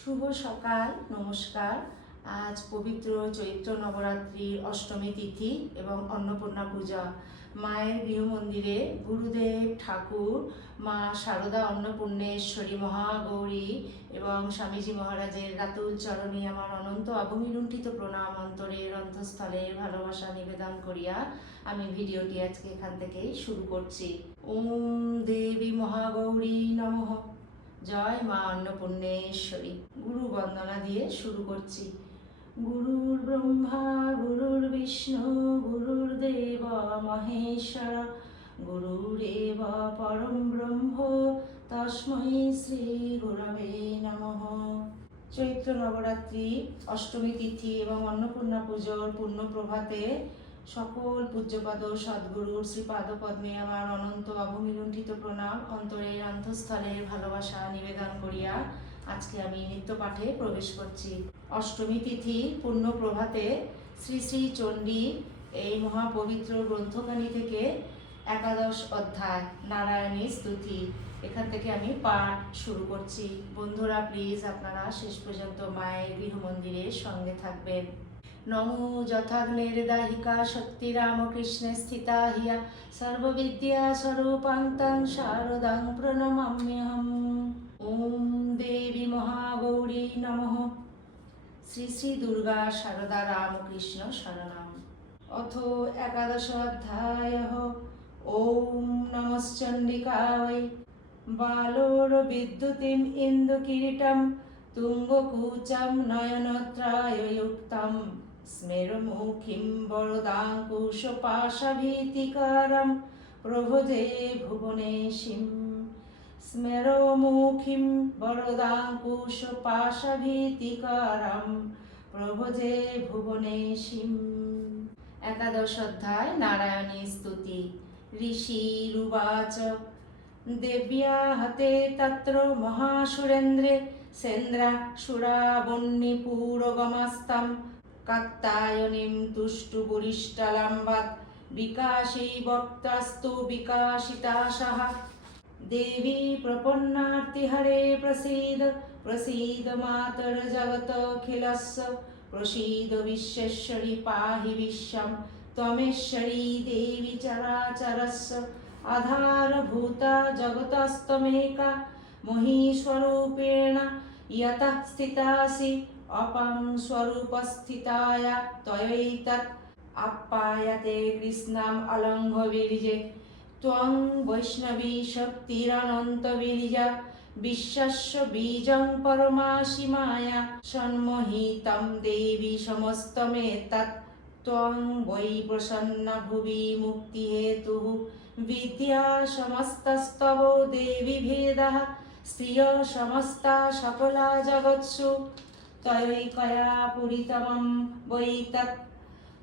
শুভ সকাল, নমস্কার। আজ পবিত্র চৈত্র নবরাত্রির অষ্টমী তিথি এবং অন্নপূর্ণা পূজা। মায়ের গৃহমন্দিরে গুরুদেব ঠাকুর, মা শারদা অন্নপূর্ণেশ্বরী মহাগৌরী এবং স্বামীজি মহারাজের রাতুল চরণে আমার অনন্ত অবমিলুণ্ঠিত প্রণাম অন্তরের অন্তঃস্থলে ভালোবাসা নিবেদন করিয়া আমি ভিডিওটি আজকে এখান থেকেই শুরু করছি। ওম দেবী মহাগৌরী নমঃ। জয় মা অন্নপূর্ণেশ্বরী। গুরু বন্দনা দিয়ে শুরু করছি। গুরুর ব্রহ্মা গুরুর বিষ্ণু গুরুর্দেব মহেশ্বর গুরুরেব পরম ব্রহ্ম তস্मै শ্রী গুরবে নমঃ। চৈত্র নবরাত্রি অষ্টমী তিথি এবং অন্নপূর্ণা পুজোর পূর্ণ প্রভাতে সকল পূজ্যপাদ সদ্গুরুর শ্রীপাদ পদ্মে আমার অনন্ত অবমিলুণ্ঠিত প্রণাম অন্তরের অন্তঃস্থলে ভালোবাসা নিবেদন করিয়া আজকে আমি নিত্য পাঠে প্রবেশ করছি। অষ্টমী তিথি পূর্ণ প্রভাতে শ্রী শ্রী চণ্ডী এই মহাপবিত্র গ্রন্থখানি থেকে একাদশ অধ্যায় নারায়ণী স্তুতি, এখান থেকে আমি পাঠ শুরু করছি। বন্ধুরা প্লিজ আপনারা শেষ পর্যন্ত মায়ের গৃহমন্দিরের সঙ্গে থাকবেন। নমো যথাগ্নের্দাহিকা শক্তি রামকৃষ্ণে স্থিতা হিয়া সর্ববিদ্যা স্বরূপাং শারদাং প্রণমাম্যহম। ওম দেবী মহাগৌরী নমঃ। শ্রী শ্রী দুর্গা শারদা রামকৃষ্ণ শরণম। অথ একাদশ অধ্যায়ঃ। ওম নমশ্চণ্ডিকায়। বালোর বিদ্যুতিম ইন্দুকিরীটম তুঙ্গকুচম নয়নত্রায়যুক্তম স্মেরমুখিম বরদাঙ্কুশপাশভীতিকারম প্রভজে ভুবনেশীম। স্মেরমুখিম বরদাঙ্কুশপাশভীতিকারম প্রভজে ভুবনেশীম। একাদশ অধ্যায় নারায়ণী স্তুতি। ঋষিরুবাচ দেব্যা হতে তত্র মহাসুরেন্দ্রে সেন্দ্রা সুরাবন্নিপুরগমাস্তম কাত্যায়নীম তুষ্টুবরিষ্টালাম্বাৎ বিকাশী বক্তাস্তু বিকাশিতাশাঃ। দেবী প্রপন্নার্তিহরে প্রসীদ প্রসীদ মাতর জগতখিলস্য প্রসীদ বিশ্বেশ্বরী পাহি বিশ্বম ত্বমেশ্বরী দেবী চরাচরস্য। আধারভূতা জগতস্তমেকা মহীস্বরূপেণ यतः स्थितासि अपं स्वरूपस्थिताया त्वयैतत् आप्यायते कृष्णम् अलङ्घ्यबीजे। त्वं वैष्णवी शक्तिरनन्तबीजा विश्वस्य बीजं परमासि माया सन्मोहितं देवी समस्तमेतत्। त्वं वै प्रसन्ना भुवि मुक्तिहेतुः विद्या समस्तस्तव देवी भेदः। स्त्रिय समस्ता सकला जगत्सु त्वयैकया पूरितमं वै तत्।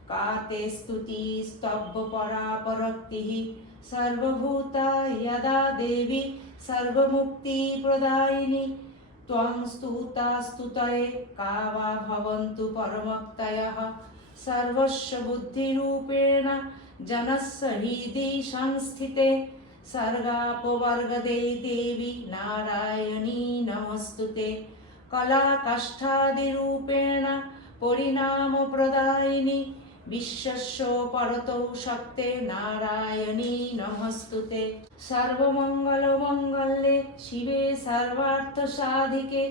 का ते स्तुति स्तवपरापरक्तिः सर्वभूता यदा देवी सर्वमुक्तिप्रदायिनी। त्वं स्तुता स्तुतये का वा भवन्तु परमक्तयः। सर्वस्य बुद्धिरूपेण जनस्य हृदि संस्थिते सर्गापवर्गदे देवी नारायणी नमस्तुते। कलाकाष्ठादिरूपेण परिणामप्रदायिनी विश्वस्य परतौ शक्ते नारायणी नमस्तुते। सर्वमङ्गलमङ्गल्ये शिवे सर्वार्थसाधिके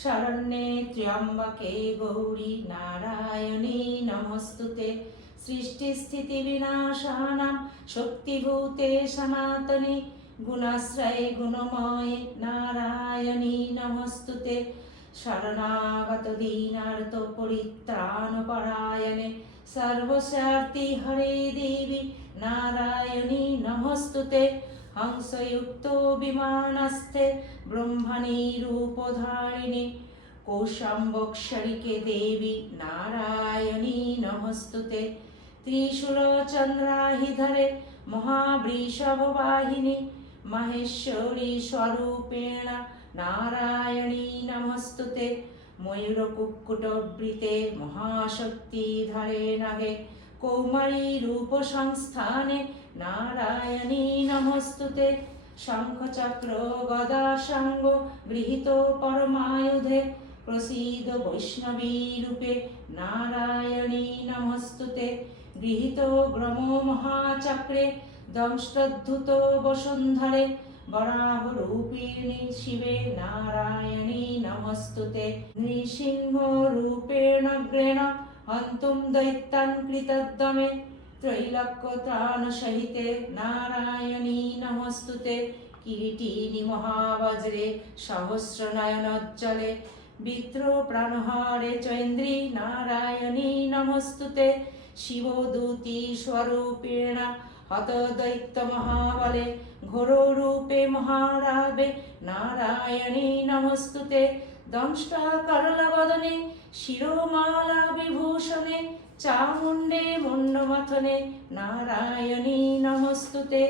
शरण्ये त्र्यम्बके गौरी नारायणी नमस्तुते। सृष्टिस्थितिविनाशानां शक्तिभूते सनातने गुणाश्रये गुणमये नारायणी नमस्तुते। शरणागत दीनार्त परित्राणपरायणे सर्वस्यार्ति हरे देवी नारायणी नमस्तुते। हंसयुक्तो विमानस्थे ब्रह्मणी रूपधारिणे कौशम्बक्षरिके देवी नारायणी नमस्तुते। त्रिशूलचन्द्राहिधरे महावृषभवाहिनी महेश्वरी स्वरूपेण नारायणी नमस्तुते। मयूरकुक्कुटवृते महाशक्तिधरे नगे कौमारी रूपसंस्थाने नारायणी नमस्तुते। शंखचक्र गदा संग गृहीतो परमायुधे प्रसीद वैष्णवी रूपे नारायणी नमस्तुते गृहीतो ग्रमो महाचक्रे दंष्टद्धुतो वसुन्धरे वराहरूपिणी शिवे नारायणी नमस्तुते नृसिंहरूपेणाग्रेण हन्तुं दैत्यान् कृतद्दमे त्रैलोक्यत्राणसहिते नारायणी नमस्तुते किरीटिनि महावज्रे सहस्रनयनोज्ज्वले विद्रोप्राणहारे चैन्द्री नारायणी नमस्तुते शिवदूती स्वरूपेण हतदैत्यमहाबले घोररूपे महारावे नारायणी नमस्तुते दंष्टकरलवदने शिरोमाला विभूषणे चामुण्डे मुण्डमथने नारायणी नमस्तुते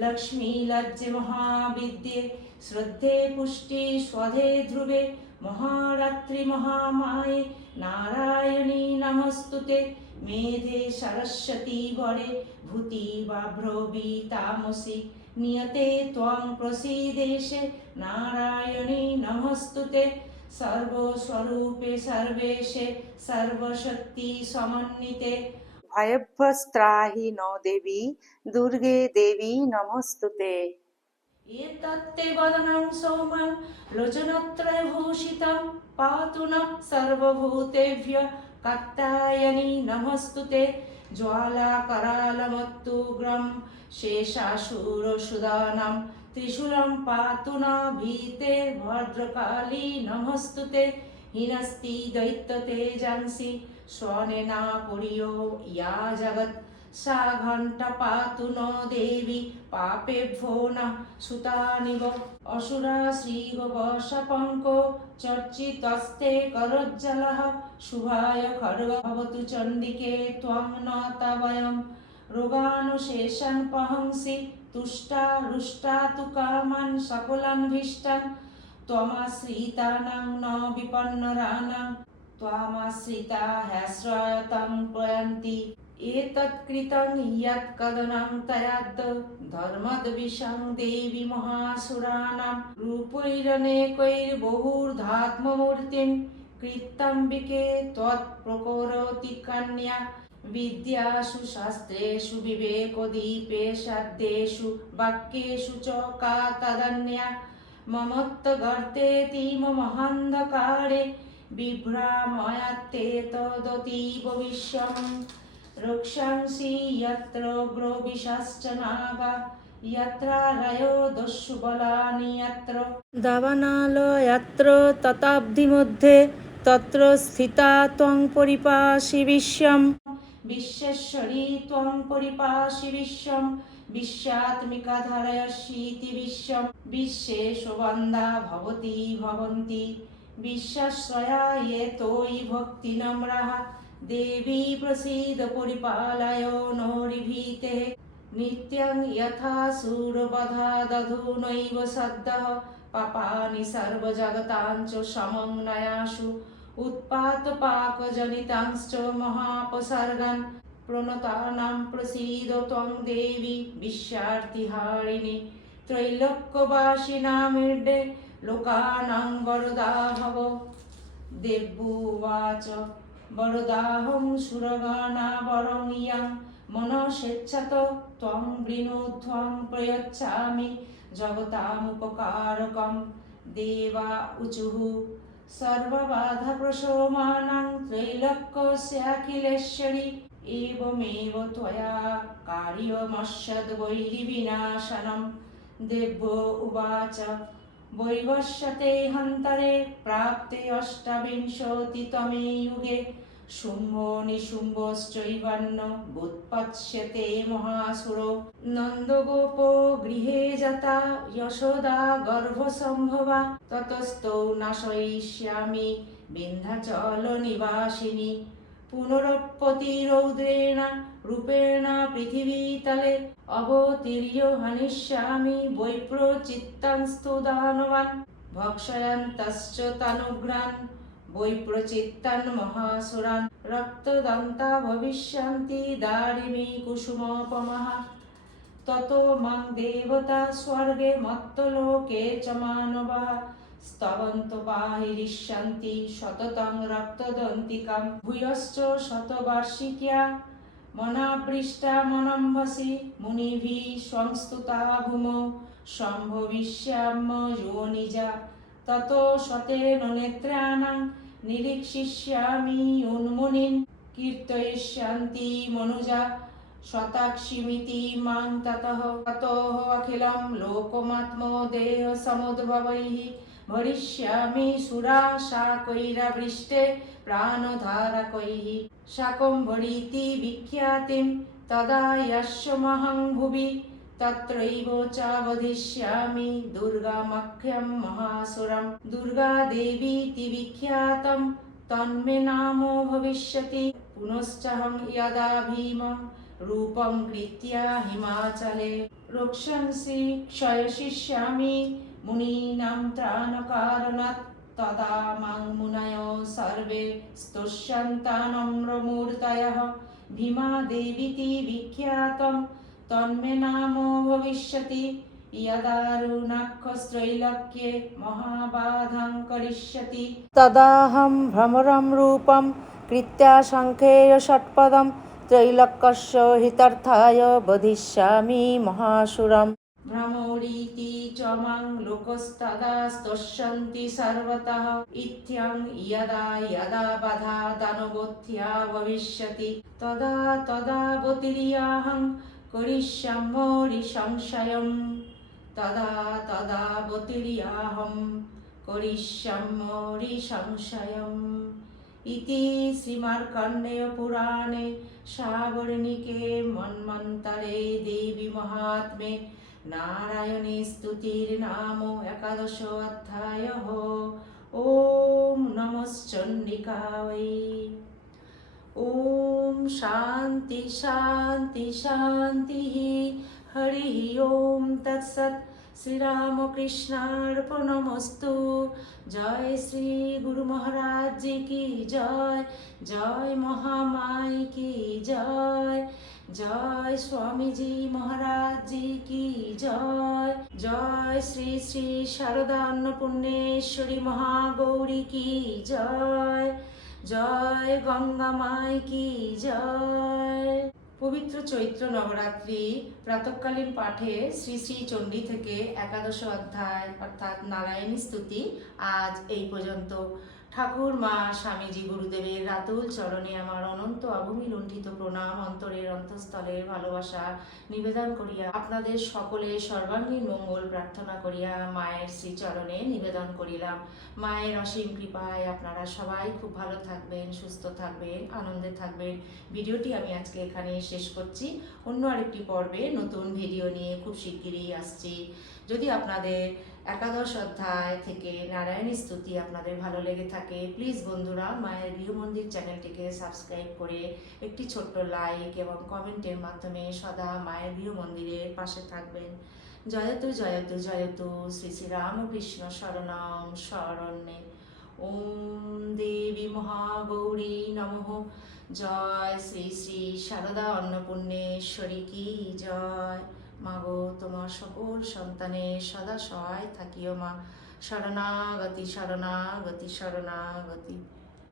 लक्ष्मीलज्जे महाविद्ये श्रद्धे पुष्टि स्वधे ध्रुवे महारात्रि महामाये नारायणी नमस्तुते मेधे सरस्वती वरे भूति वाभ्रवी तामसि नियते त्वं प्रसीदेशे नारायणी नमस्तुते सर्वस्वरूपे सर्वेशे सर्वशक्ति समन्विते भयभ्यस्त्राहि नो देवी दुर्गे देवी नमस्तुते। एतत्ते वदनं सौम्यं लोचनत्रयभूषितं पातु नः सर्वभूतेभ्यः कात्यायनी नमस्तुते ज्वालाकरालमत्तुग्रं शेषासुरसुदानं त्रिशूलं पातु न भीते भद्रकाली नमस्तुते हिनस्ति दैत्यतेजांसि स्वनेना पुर्यो या जगत् सा घण्टा पातु नो देवी पापेभ्यो नः सुतानिव असुरा श्रीगवशपङ्को चर्चितस्ते करोज्ज्वलः शुभाय खड्ग भवतु चण्डिके त्वं नता वयं रोगानुशेषान् पहंसि तुष्टा रुष्टा तु कामान् सकलान्भीष्टान् त्वमाश्रितानां न विपन्नराणां त्वामाश्रिता ह्याश्रयतं प्रयन्ति एतत्कृतं यत्कदनं तयाद् धर्मद्विषं देवी महासुराणां रूपैरनेकैर्बहुर्धात्ममूर्तिं कृतम्बिके त्वत्प्रकरोति कन्या विद्यासु शास्त्रेषु विवेकदीपे साध्येषु वाक्येषु च का तदन्या ममत्तगर्तेऽतीव महान्धकारे बिभ्रामयात्ते तदतीव विश्वम् रक्षांसि यत्र ग्रोविशाश्च नागा यत्रालयो दस्युबलानि यत्र दावानालयत्र तताब्धिमध्ये तत्र स्थिता त्वं परिपासि विश्वम् विश्वेश्वरी त्वं परिपासि विश्वं विश्वात्मिका धारयसीति विश्वं विश्वेषु वन्दा भवती भवन्ति विश्वाश्रया ये तोयि भक्तिनम्राः देवी प्रसीद परिपालय नोरिभीते नित्यं यथा सूरवधा दधूनैव सद्यः पापानि सर्वजगतां च समङ्नयासु उत्पातपाकजनितांश्च महापसर्गान् प्रणतानां प्रसीद त्वं देवी विश्वार्तिहारिणि त्रैलोक्यवासिनामीड्ये लोकानां वरदा भव देव्युवाच वरदाहं सुरगणावरं यं मनसेच्छत त्वं वृणोध्वं प्रयच्छामि जगतामुपकारकं देवा ऊचुः सर्वबाधाप्रशमनं त्रैलोक्यस्याखिलेश्वरि एवमेव त्वया कार्यमस्यद्वैरिविनाशनं देव्यो उवाच वैवस्वते हन्तरे प्राप्ते अष्टाविंशतितमे युगे शुम्भो निशुम्भश्चैवन्न व्युत्पत्स्यते महासुरो नन्दगोपो गृहे जाता यशोदा गर्भसम्भवा ततस्तौ नाशयिष्यामि विन्ध्याचलनिवासिनी पुनरुत्पत्तिरौद्रेण रूपेण पृथिवीतले अवतीर्य हनिष्यामि वैप्रचित्तांस्तु दानवान् भक्षयन्तश्च तनुग्रान् वैप्रचित्तान् महासुरान् रक्तदन्ता भविष्यन्ति दारिमी कुसुमोपमाः ततो मां देवता स्वर्गे मत्तलोके च मानवाः স্তবন্ত পাহিরিষ্যন্তি সততং রক্তদন্তিকাম ভূয়শ্চ শতবার্ষিক্যা মনাবৃষ্টা মনম্ভসি মুনিভিঃ সংস্তুতা ভূমো সম্ভবিষ্যাম্য যোনিজা ততো শতেন নেত্রাণাং নিরীক্ষিষ্যামি উন্মুনিন কীর্তয়িষ্যন্তি মনুজা শতাক্ষিমিতি মাং ততঃ অখিলং লোকমাত্মো দেহ সমুদ্ভবৈঃ ভরিষ্যামি সুরা শাকৈরাবৃষ্টে প্রাণধারকৈঃ শাকম্ভරීতি বিখ্যাতিম তদা যস্যমহং ভুবি তত্রৈব চ বধিষ্যামি দুর্গামখ্যম মহাসুরম দুর্গা দেবীতি বিখ্যাতম তন্মে নামো ভবিষ্যতি পুনশ্চহং যদা ভীমং রূপং কৃত্য়া হিমাচলে রক্ষংসি ক্ষয়সিষ্যামি মুনীনাং ত্রাণকারণাৎ তদা মাং মুনয়ো সর্বে স্তস্যন্তনম্রমূর্তয়ঃ ভীমা দেবীতি বিখ্যাতম তন্মে নামো ভবিষ্যতি यदारुणाक्षस्त्रैलोक्ये महाबाधां करिष्यति तदाहं भ्रमरं रूपं कृत्या शङ्खेय षट्पदं त्रैलोक्यस्य हितार्थाय वधिष्यामि महासुरम् भ्रमोरीति च मां लोकस्तदा स्तस्यन्ति सर्वतः इत्थं यदा यदा बाधा दानवोत्थ्या भविष्यति तदा तदावतीर्याहं करिष्याम्यरि संशयम् तदा तदावतीर्याहं करिष्याम्यरि संशयम् इति श्रीमार्कण्डेयपुराणे सावर्णिके मन्वन्तरे देवी महात्म्ये नारायणी स्तुतिर्नाम एकादश अध्यायः ॐ नमश्चण्डिकायै ॐ शान्ति शान्ति शान्तिः हरिः ॐ तत्सत् श्रीरामकृष्णार्पणमस्तु जय श्री गुरु महाराज जी की जय जय महामाई की जय जय स्वामी जी महाराज जी की जय जय श्री श्री शारदा अन्नपूर्णेश्वरी महागौरी की जय जय गंगा माई की जय পবিত্র চৈত্র নবরাত্রি প্রাতঃকালীন পাঠে শ্রী শ্রী চণ্ডী থেকে একাদশ অধ্যায় অর্থাৎ নারায়ণী স্তুতি আজ এই পর্যন্ত। ঠাকুর মা স্বামীজি গুরুদেবের রাতুল চরণে আমার অনন্ত অভূমি লুণ্ঠিত প্রণাম অন্তরের অন্তঃস্থলের ভালোবাসা নিবেদন করিয়া আপনাদের সকলের সর্বাঙ্গীন মঙ্গল প্রার্থনা করিয়া মায়ের শ্রীচরণে নিবেদন করিলাম। মায়ের অসীম কৃপায় আপনারা সবাই খুব ভালো থাকবেন, সুস্থ থাকবেন, আনন্দে থাকবেন। ভিডিওটি আমি আজকে এখানে শেষ করছি। অন্য আরেকটি পর্বে নতুন ভিডিও নিয়ে খুব শিগগিরই আসছি। যদি আপনাদের একাদশ অধ্যায় থেকে নারায়ণী স্তুতি আপনাদের ভালো লেগে থাকে, প্লিজ বন্ধুরা মায়ের গৃহমন্দির চ্যানেলটিকে সাবস্ক্রাইব করে একটি ছোট্ট লাইক এবং কমেন্টের মাধ্যমে সদা মায়ের গৃহমন্দিরের পাশে থাকবেন। জয়তু জয়তু জয়তু শ্রী শ্রী রামকৃষ্ণ শরণং শরণ্যে। ওম দেবী মহাগৌরী নমঃ। জয় শ্রী শ্রী শারদা অন্নপূর্ণেশ্বরী কি জয়। মাগো তোমার সকল সন্তানের সদা সহায় থাকিও মা। শরণাগতি শরণাগতি শরণাগতি।